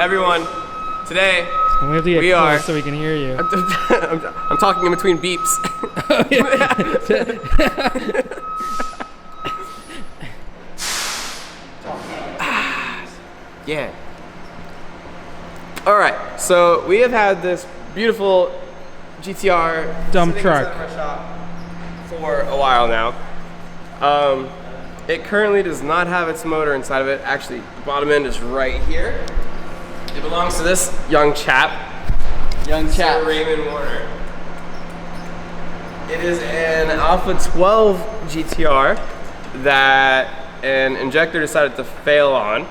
everyone. Today, we have to get close so we can hear you. I'm talking in between beeps. Yeah. All right, so we have had this beautiful GTR dump truck in our shop for a while now. It currently does not have its motor inside of it. Actually, the bottom end is right here. It belongs to this young chap. Raymond Warner. It is an Alpha12 GTR that an injector decided to fail on,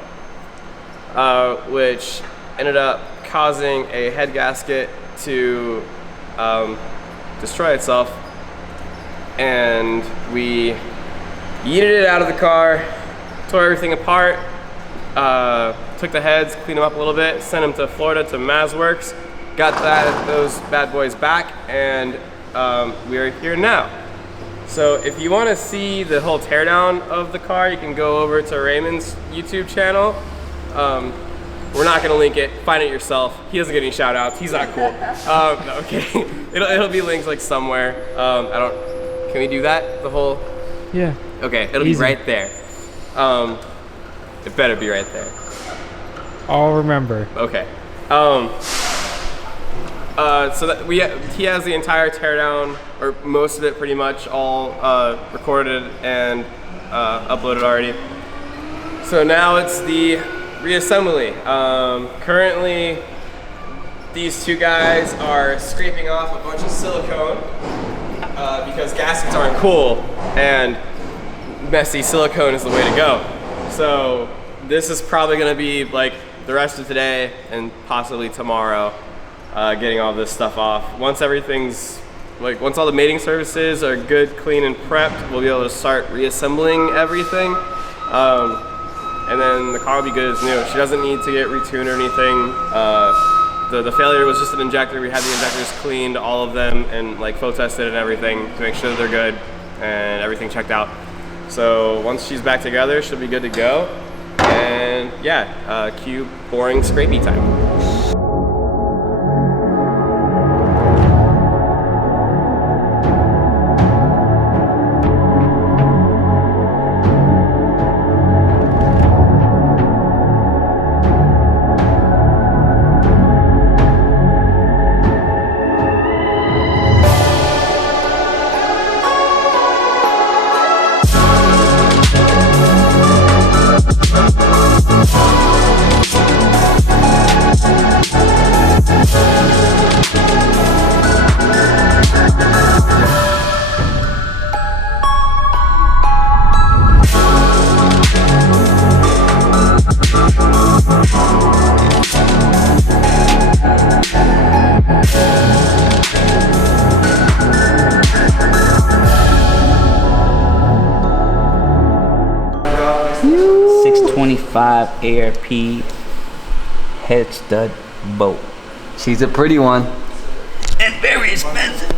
which ended up causing a head gasket to destroy itself, and we yeeted it out of the car, tore everything apart, took the heads, cleaned them up a little bit, sent them to Florida to Mazworx, got those bad boys back, and we are here now. So if you want to see the whole teardown of the car, you can go over to Raymond's YouTube channel. We're not gonna link it. Find it yourself. He doesn't get any shout outs. He's not cool. No, okay. It'll be linked like somewhere. Can we do that? The whole? Yeah. Okay, it'll be right there. It better be right there. I'll remember. Okay. So that he has the entire teardown, or most of it pretty much, all recorded and uploaded already. So now it's the reassembly. Currently, these two guys are scraping off a bunch of silicone because gaskets aren't cool, and messy silicone is the way to go. So this is probably going to be like the rest of today and possibly tomorrow, getting all this stuff off. Once everything's once all the mating surfaces are good, clean, and prepped, we'll be able to start reassembling everything. And then the car will be good as new. She doesn't need to get retuned or anything. The failure was just an injector. We had the injectors cleaned, all of them, and flow tested and everything to make sure that they're good and everything checked out. So once she's back together, she'll be good to go. And yeah, cue boring scrapey time. ARP head stud boat. She's a pretty one. And very expensive.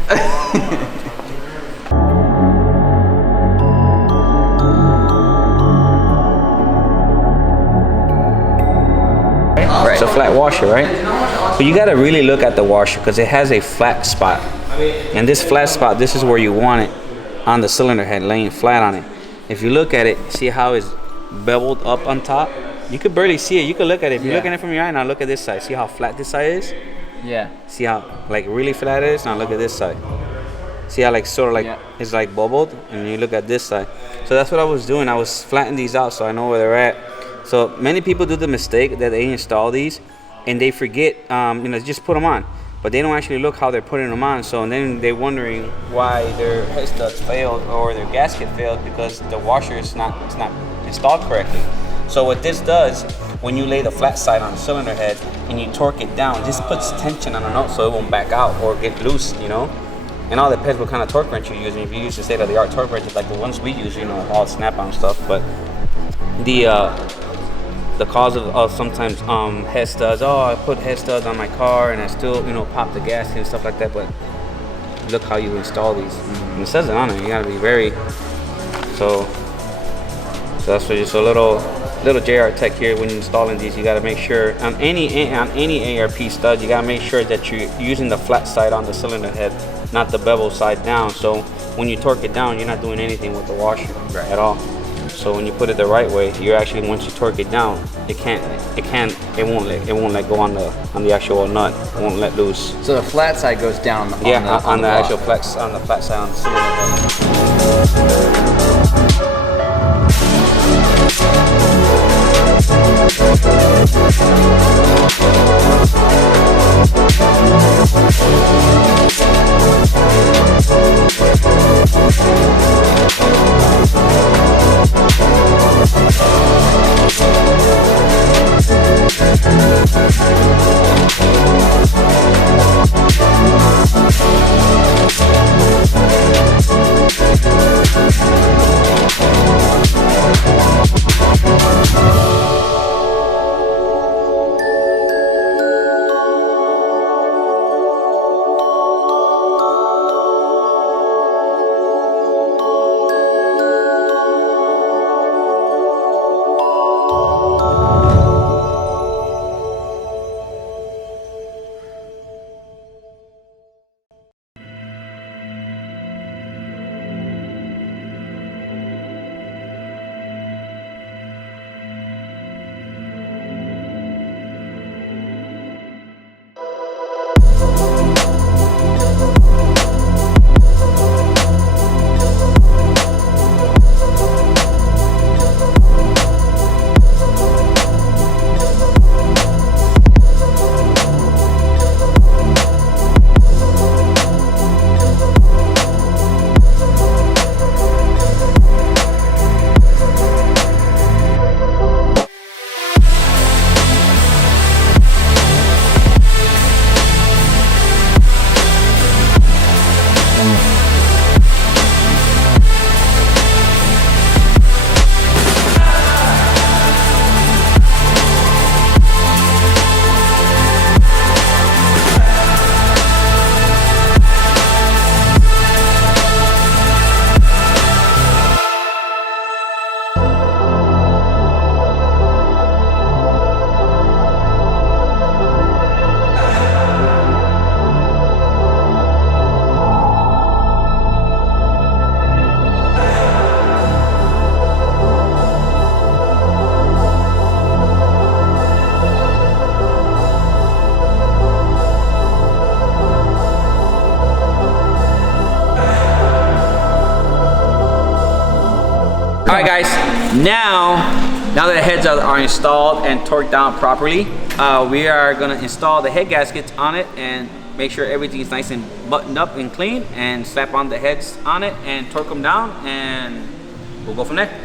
It's a flat washer, right? But you gotta really look at the washer because it has a flat spot. And this flat spot, this is where you want it on the cylinder head, laying flat on it. If you look at it, see how it's beveled up on top? You could barely see it. You could look at it. If you're looking at it from your eye, now look at this side. See how flat this side is? Yeah. See how really flat it is? Now look at this side. See how it's bubbled? And you look at this side. So that's what I was doing. I was flattening these out so I know where they're at. So many people do the mistake that they install these and they forget, just put them on. But they don't actually look how they're putting them on. So then they're wondering why their head studs failed or their gasket failed because the washer is not installed correctly. So what this does, when you lay the flat side on the cylinder head and you torque it down, this puts tension on the nut so it won't back out or get loose, And all depends what kind of torque wrench you're using. If you use the state-of-the-art torque wrenches like the ones we use, all snap-on stuff. But the cause of sometimes head studs, I put head studs on my car and I still, pop the gasket and stuff like that. But look how you install these. And it says it on it. You gotta be very, so that's just a little little JR tech here. When you're installing these, you got to make sure on any ARP stud, you got to make sure that you're using the flat side on the cylinder head, not the bevel side down. So when you torque it down, you're not doing anything with the washer at all. So when you put it the right way, you're actually, once you torque it down, it won't let go on the actual nut. It won't let loose. So the flat side goes down. On the actual flex, on the flat side on the cylinder head. Alright guys, now that the heads are installed and torqued down properly, we are going to install the head gaskets on it and make sure everything is nice and buttoned up and clean, and slap on the heads on it and torque them down, and we'll go from there.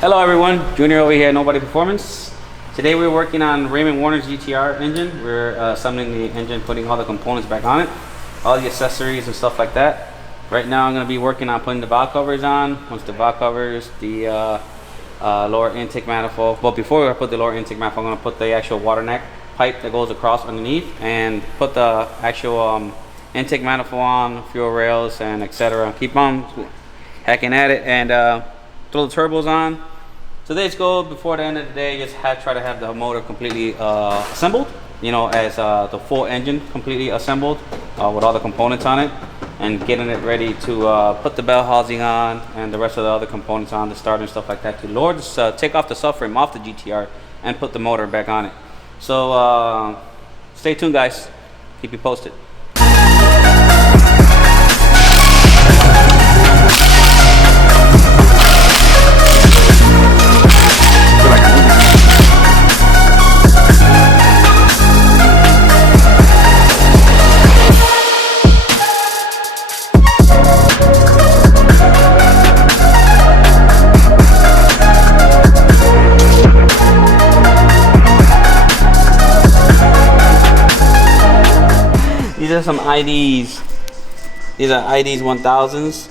Hello everyone, Junior over here at Nobody Performance. Today we're working on Raymond Warner's GTR engine. We're assembling the engine, putting all the components back on it, all the accessories and stuff like that. Right now I'm going to be working on putting the valve covers on. Once the valve covers, the lower intake manifold. But before I put the lower intake manifold, I'm going to put the actual water neck pipe that goes across underneath and put the actual intake manifold on, fuel rails and etc. Keep on hacking at it and throw the turbos on. Today's goal before the end of the day is try to have the motor completely assembled, you know, as the full engine completely assembled with all the components on it, and getting it ready to put the bell housing on and the rest of the other components on, the starter and stuff like that, to lower this, take off the subframe off the GTR and put the motor back on it. So stay tuned guys, keep you posted. These are some IDs. These are IDs 1000s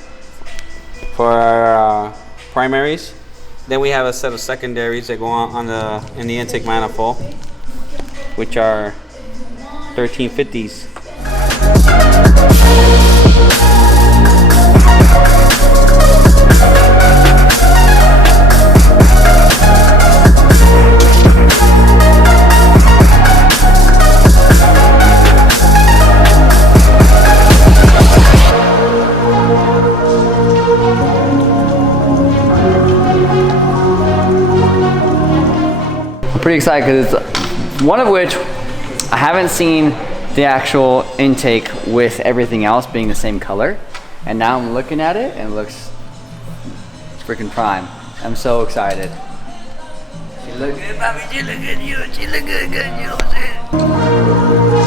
for our primaries. Then we have a set of secondaries that go on in the intake manifold, which are 1350s. Pretty excited because it's one of which I haven't seen the actual intake with everything else being the same color, and now I'm looking at it and it looks freaking prime. I'm so excited. She look good, mommy. She look good. She look good. You know what I'm saying?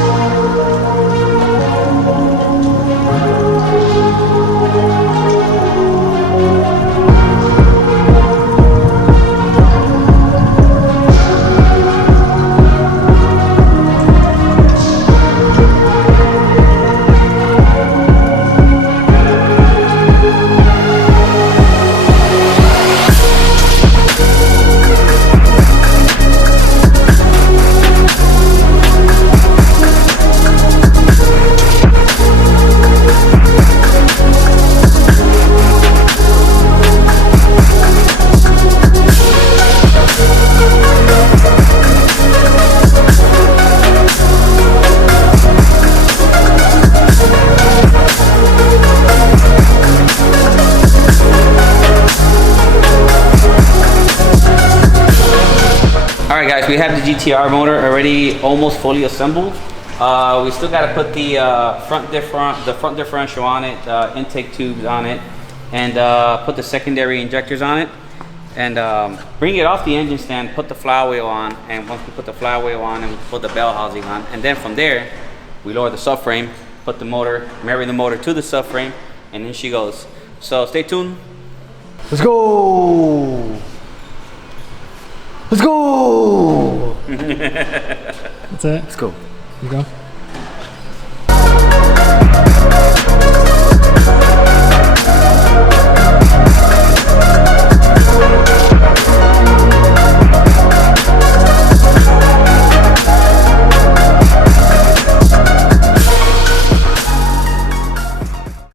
Alright guys, we have the GTR motor already almost fully assembled. We still got to put the front differential on it, intake tubes on it, and put the secondary injectors on it, and bring it off the engine stand, put the flywheel on, and once we put the flywheel on, and we put the bell housing on, and then from there we lower the subframe put the motor, marry the motor to the subframe, and in she goes. So stay tuned. Let's go! Let's go! That's it. Let's go. You go.